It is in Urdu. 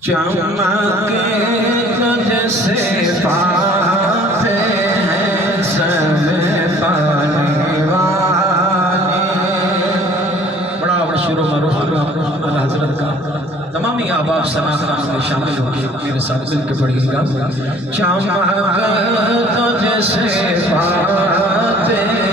چمکے تجھ سے پاتے ہیں سب پانے والے۔ بڑا شروع معروف اللہ حضرت کا تمامی آباب سنا کرام میں شامل ہو کے میرے ساتھ مل کے پڑھیے گا۔ چمکے تجھ سے پاتے